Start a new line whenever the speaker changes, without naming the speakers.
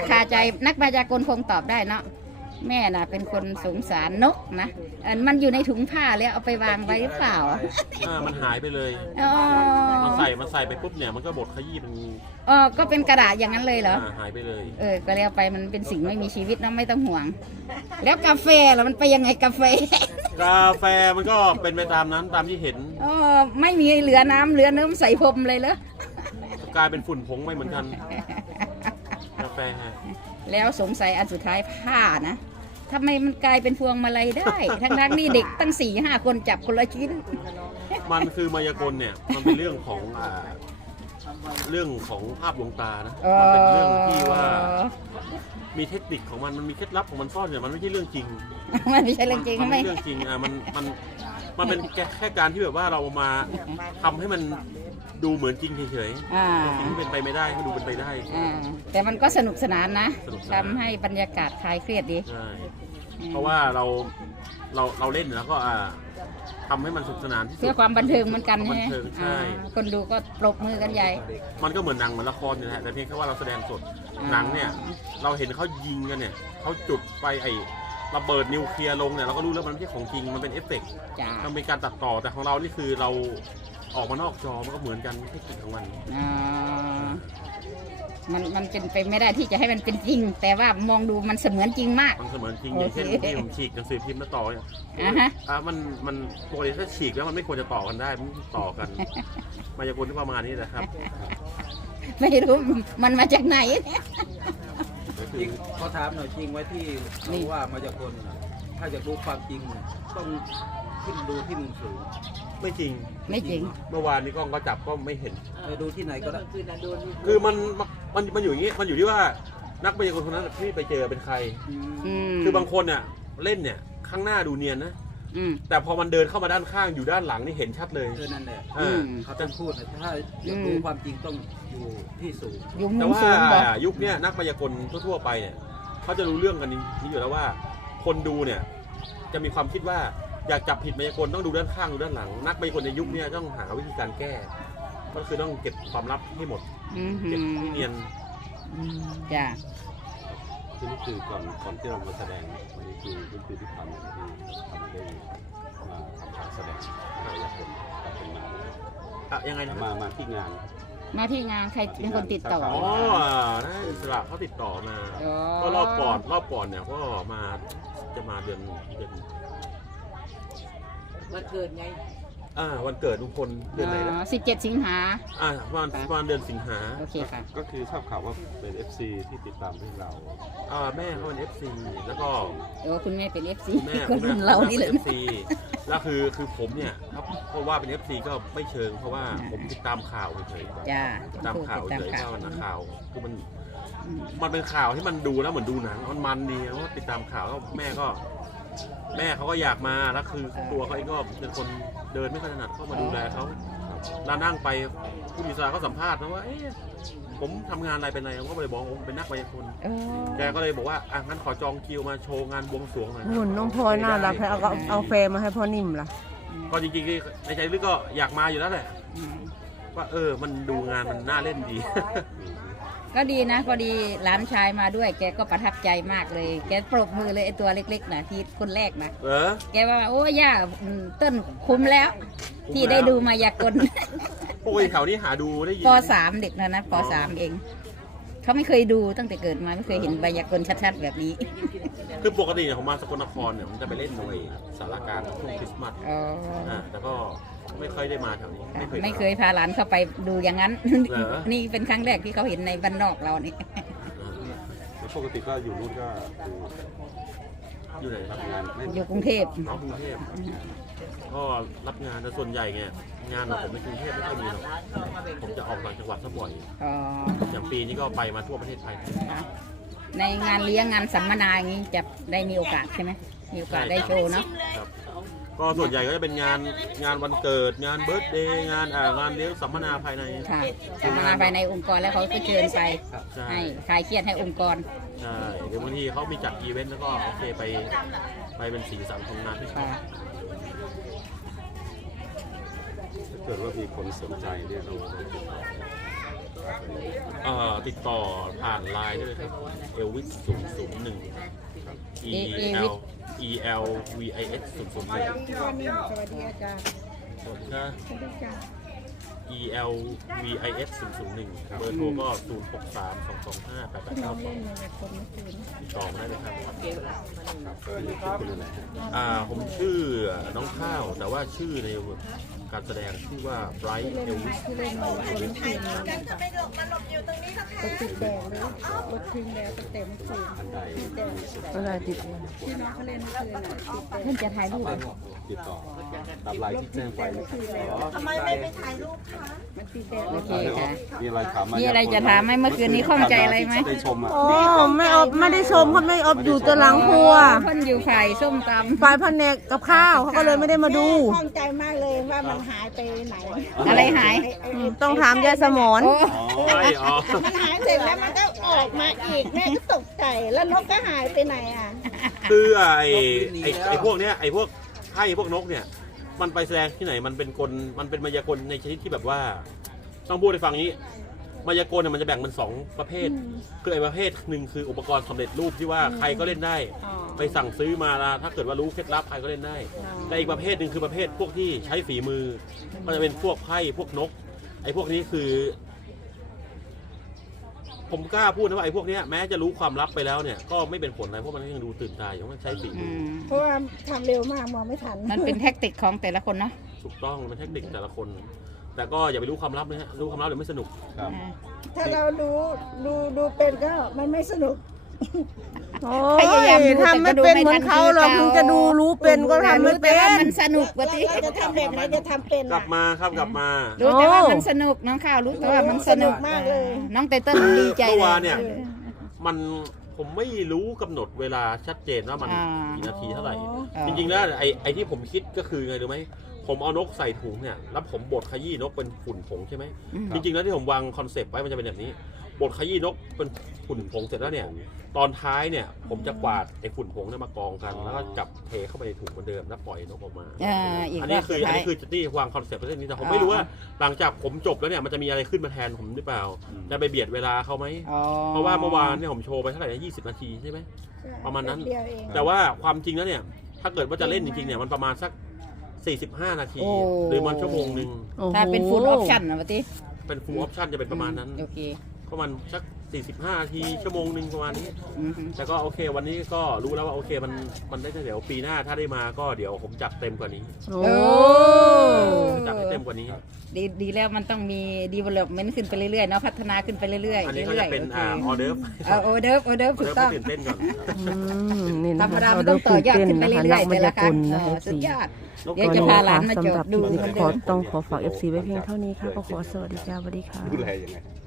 คาใจนักมายากลคงตอบได้เนาะแม่น่ะเป็นคนสงสารนกนะมันอยู่ในถุงผ้าแล้วเอาไปวางไว้หรือเปล่า
มันหายไปเลยมันใส่ไปปุ๊บเนี่ยมันก็บดขยี้เป็น
ก็เป็นกระดาษอย่างนั้นเลยเหรอ
หายไปเลย
ก็แล้วไปมันเป็นสิ่งไม่มีชีวิตนะไม่ต้องห่วงแล้วกาแฟล่ะมันไปยังไงกาแฟ
มันก็เป็นไปตามนั้นตามที่เห็น
ไม่มีเหลือน้ำเหลือเนื้อใส่พรมเลยเหร
อกลายเป็นฝุ่นผงไม่เหมือนกันกาแฟ
แล้วสงสัยอันสุดท้ายผ้านะทำไมมันกลายเป็นพวงมาลัยได้ทั้งนี่เด็กตั้ง 4-5 คนจับคนละชิ้น
มันคือมายากลเนี่ยมันเป็นเรื่องของภาพลวงตานะมันเป็นเรื่องที่ว่ามีเทคนิคของมันมีเคล็ดลับของมันซ่อนอยู่มันไม่ใช่เรื่องจริง
มันไม่ใช่เรื่องจริง
มันไม่ใช่เรื่องจริงมันเป็นแค่การที่แบบว่าเรามาทำให้มันดูเหมือนจริงเฉยๆสิ่งที่เป็นไปไม่ได้ก็ดูเป็นไปได้
แต่มันก็สนุกสนานนะทำให้บรรยากาศคลายเครียดดี
ใช่เพราะว่าเราเล่นแล้วก็ทำให้มันสนุกสนาน
เพื่อความบันเทิงเหมือนกัน
ใช่
คนดูก็ปรบมือกันใหญ่
มันก็เหมือนหนังเหมือนละครอยู่แหละแต่เพียงแค่ว่าเราแสดงสดหนังเนี่ยเราเห็นเขายิงกันเนี่ยเขาจุดไฟระเบิดนิวเคลียร์ลงเนี่ยเราก็รู้แล้วมันไม่ใช่ของจริงมันเป็นเอฟเฟกต์มันเป็นการตัดต่อแต่ของเรานี่คือเราออกมานอกจอมันก็เหมือนกันเทคนิคของมัน
มันเป็นไปไม่ได้ที่จะให้มันเป็นจริงแต่ว่ามองดูมันเสมือนจริงมาก
มันเสมือนจริงอย่างเช่นที่ผมฉีกหนังสือพิมพ์แล้วต่อเนี่ยมันปกติถ้าฉีกแล้วมันไม่ควรจะต่อกันได้มันต่อกันมายากลที่ประมาณนี้แหละครับ
ไม่รู้มันมาจากไหน
จริงเขาถามหน่อยจริงไว้ที่เขาว่ามายากลถ้าจะรู้ความจริงต้องขึ้นดูที่มุมสูง
ไม่จริงเมื่อวานนี้กล้องก็จับก็ไม่เห็น
ไปดูที่ไหนก็ได้
คือมันอยู่อย่างนี้มันอยู่ที่ว่านักมายากลคนนั้นที่ไปเจอเป็นใครคือบางคนเนี่ยเล่นเนี่ยข้างหน้าดูเนียนนะแต่พอมันเดินเข้ามาด้านข้างอยู่ด้านหลังนี่เห็นชัดเลย
นั่นแหละเขาจะพูดถ้าจะรู้ความจริงต้องอยู่ที่สูง
แต่ว่ายุคนี้นักมายากลทั่วๆไปเนี่ยเขาจะรู้เรื่องกันนี้อยู่แล้วว่าคนดูเนี่ยจะมีความคิดว่าอยากจับผิดมายากลต้องดูด้านข้างดูด้านหลังนักมายากลในยุคนี้ต้องหาวิธีการแก้ก็คือต้องเก็บความลับให้หมดเก็บให้เนียน
จ้า
คือนี่คือก่อนที่เรามาแสดงวันนี้คือที่ทำที่ทำได้มาทำการแสดงมายากลกับเป็นงาน
ยังไงนะ
มาที่งาน
ใครเป็นคนติดต่อ
นั่นอิสระเขาติดต่อมาก็รอบก่อนเนี่ยก็จะมาเดือน
วันเกิดไง
วันเกิดทุกคนเดือนไหนนะ
17 สิงหา
วันเดือนสิงหา
โอเคค่ะ
ก็คือทราบข่าวว่าเป็น FC ที่ติดตามให้เรา
แม่เขาเป็น FC แล้วก็
คุณแม่เป็น FC
คน
รุ่นเรานี่เลย
FC แล้วคือผมเนี่ยเพราะว่าเป็น FC ก็ไม่เชิงเพราะว่าผมติดตามข่าวเฉยๆตามข่าวเฉยๆว่ามันข่าวคือมันเป็นข่าวที่มันดูแล้วเหมือนดูหนังมันดีเพราะติดตามข่าวแล้วแม่เขาก็อยากมาแล้วคือตัวเขาเองก็เป็นคนเดินไม่ค่อยถนัดเข้ามาดูแลเขาแล้วนั่งไปผู้อิสระก็สัมภาษณ์นะว่าผมทำงานอะไรเป็นอะไรผมก็เลยบอกผมเป็นนักมายากลแกก็เลยบอกว่างั้นขอจองคิวมาโชว์งานบวงสรวงหน่อย
หุ่นน้องพลอยน่ารักเอาแฟมาให้พ่อนิ่มล่ะ
ก็จริงๆในใจลึกก็อยากมาอยู่แล้วแหละว่ามันดูงานมันน่าเล่นดี
ก็ดีนะพอดีหลานชายมาด้วยแกก็ประทับใจมากเลยแกปรบมือเลยไอตัวเล็กๆนะที่คนแรกนะแกว่าโอ้ย่าต้นคุ้มแล้วที่ได้ดูมายากล
พวกแถวนี้หาดูได้ยิน
ป.3 เด็กนะป.3 เองเขาไม่เคยดูตั้งแต่เกิดมาไม่เคยเห็นมายากลชัดๆแบบนี้
คือปกติผมมาสกลนครเนี่ยผมจะไปเล่นหน่วยสารกลางช่วงคริสต์มาสแต่ก็ไม่เคยได้มาแถวนี้
ไม่เคยพาหลานเข้าไปดูอย่างนั้นนี่เป็นครั้งแรกที่เขาเห็นในบ้านนอกเรานี่
ปกติก็อยู่นู่นก็
อยู่ไหนรับงาน
อยู่กรุงเทพ
ก็รับงานแต่ส่วนใหญ่ไงงานของผมในกรุงเทพไม่ค่อยมีหรอกผมจะออกต่างจังหวัดซะบ่อยอย่างปีนี้ก็ไปมาทั่วประเทศไทย
ในงานเลี้ยงงานสัมมนาอย่างนี้จะได้มีโอกาสใช่ไหมมีโอกาสได้โชว์เนาะ
ก็ส่วนใหญ่ก็จะเป็นงานวันเกิดงานเบิร์ธเดย์งานเลี้ยงสัมมนาภายใน
สัมมนาภายในองค์กรแล้วเขาก็เชิญไปให้คลายเครียดให้องค์กร
ใช่เดี๋ยวบางทีเขามีจัดอีเวนต์แล้วก็โอเคไปเป็นสีสันของงานที่ชอบ
ถ้าเกิดว่ามีคนสนใจเนี่ยเราติดต่อ
ติดต่อผ่านไลน์ได้เลยครับ Elvis 001 ELVIS 001
สวัสดีอาจารย์
สวัสดีครับ ELVIS 001 เบอร์โทรก็ 0632258890 ติดต่อมาได้เลยครับ ผมชื่อน้องข้าว แต่ว่าชื่อในการแสดงชื่อว่า Bright Elvis
ก็ติดแดงเลยรถทิ้งแล้วก็เต็มคืนติดแดง
อะไรติด
ที่น้องเขาเล่นเมื่อคืนน่ะติดแดง
เพื่อนจะถ่ายรูป
ติดต่อตามไลน์ที่แจ้งไป
เมื่อคืนแล้ว
ทำไมไม่ไปถ่ายรูปคะ
มันติดแดง
โอเคค่ะ
มีอะไรถาม
มีอะไรจะถามไหมเมื่อคืนนี้ข้องใจอะไรไหม
ได้ชมอ่ะ
โอ้ไม่อบไม่ได้ชมเขาไม่อบอยู่แต่หลังครัว
เพิ่นอยู่ฝ่ายส้มตำ
ฝ่ายแผนกกับข้าวเขาก็เลยไม่ได้มาดู
ข้องใจมากเลยว่ามันหายไปไหน
อะไรหาย
ต้องถามยายสมร
โอ้
มันหายเสร็จแล้วมันก็ออกมาอีกแม่ก็ตกใจแล้วนกก็หายไปไหนอ่ะ
คือไอ้พวกเนี้ยไอ้พวกไพ่พวกนกเนี่ย มันไปแสดงที่ไหนมันเป็นมายากลในชนิดที่แบบว่า ต้องพูดให้ฟังนี้ มายากลเนี่ยมันจะแบ่งเป็นสองประเภท คือไอ้ประเภทหนึ่งคืออุปกรณ์สำเร็จรูปที่ว่าใครก็เล่นได้ ไปสั่งซื้อมาละถ้าเกิดว่ารู้เคล็ดลับใครก็เล่นได้ แต่อีกประเภทหนึ่งคือประเภทพวกที่ใช้ฝีมือ ก็จะเป็นพวกไพ่พวกนก ไอ้พวกนี้คือ ผมกล้าพูดนะว่าไอ้พวกเนี้ยแม้จะรู้ความลับไปแล้วเนี่ยก็ไม่เป็นผลอะไรเพราะมันก็ยังดูตื่นตาอยู่มันใช้ฝีมือ
เพราะว่าทำเร็วมากมองไม่ทัน
มันเป็นแท็กติกของแต่ละคนเนาะ
ถูกต้องมันเทคนิคแต่ละคน แต่ก็อย่าไปรู้ความลับนะฮะรู้ความลับเดี๋ยวไม่สนุก
ครับ
ถ้าเราดูเป็นก็มันไม่สนุก
โอ้ยทำไม่เป็นเหมือนเขาหรอกถึงจะดูรู้เป็นก็ทำไม่
รู้แต่
เป็
ว่าน มันสนุกกว่าที่
เราจะทำแบบไหนจะทำเป็น
กลับมาครับกลับมา
รู้แต่ว่ามันสนุกน้องข้าวรู้แต่ว่ามันสนุก
มากเลย
น้องไตเติ้ลดีใจ
เมื่อ
เล
วาน
ย
เนี่ย มันผมไม่รู้กำหนดเวลาชัดเจนว่ามัน
อ่า
กี่นาทีเท่าไหร่
อ่า
จริงๆแล้วไอ้ที่ผมคิดก็คือไงรู้ไหมผมเอานกใส่ถุงเนี่ยแล้วผมบดขยี้นกเป็นฝุ่นผงใช่ไหม
อืม
จริงๆแล้วที่ผมวางคอนเซปต์ไว้มันจะเป็นแบบนี้บดขยี้นกเป็นฝุ่นผงเสร็จแล้วเนี่ย ตอนท้ายเนี่ยผมจะกวาดไอ้ฝุ่นผงเนี่ยมากองกัน แล้วก็จับเทเข้าไปในถุงเหมือนเดิมแล้วปล่อยนกออกมา
อีก
อัน
ร
นี้
อบ
คื
สุ
อ
ดท้าย
จะที่วางคอนเซ็ปต์ไว้เรื่องนี้แต่ผมไม่รู้ว่าหลังจากผมจบแล้วเนี่ยมันจะมีอะไรขึ้นมาแทนผมหรือเปล่าจะไปเบียดเวลาเขาไหม
อ๋อ
เพราะว่าเมื่อวานเนี่ยผมโชว์ไปเท่าไหร่นะ20 นาทีใช่ไหม ประมาณนั้น
เดียวเอง
แต่ว่าความจริงแล้วเนี่ยถ้าเกิดว่าจะเล่นจริงๆเนี่ยมันประมาณสัก45 นาที
โอ้
หรือมันชั่วโมงหนึ่ง
ถ้าเป็นฟูลออปชั่นนะปะติ
เป็น full option จะเป็นประมาณนั้น
โอเค
ประมาณสัก45 นาทีชั่วโมงหนึ่งประมาณนี้
อือฮึ
แต่ก็โอเควันนี้ก็รู้แล้วว่าโอเคมันได้เดี๋ยวปีหน้าถ้าได้มาก็เดี๋ยวผมจัดเต็มกว่านี้
โอ้
จัดให้เต็มกว่านี้
ดีแล้วมันต้องมี development ขึ้นไปเรื่อยๆเนาะพัฒนาขึ้นไปเรื่อยๆ
อันนี้ก็
เรื่
จะ
อยๆ
เป็น
โอเค
ออเดิร์ฟ
ออเดิร์ฟถูกต้อง
ตื่นเต้นก่อน
นี่
ธร
นะ
รม
คะ
ดามัน
เรา
ต้
ต้
อ
อง ง
ต่อ
ตื่น
ยอด
เต้น
ขึ้นไป
นะคะ
เรื่
นั
อก ยๆ
มา
แต่
ยา
ละค
ก
รั้ง
ลนะ
สุด
FC
ยอด เดี๋ยวจะพาหลานมาจบดู
สำหรับคลิปนี้ขอต้องขอฝาก FC ไว้เพียงเท่านี้ค่ะก็ขอสวัสดีจ้าสวัสดีค่ะ
ดูแลยังไง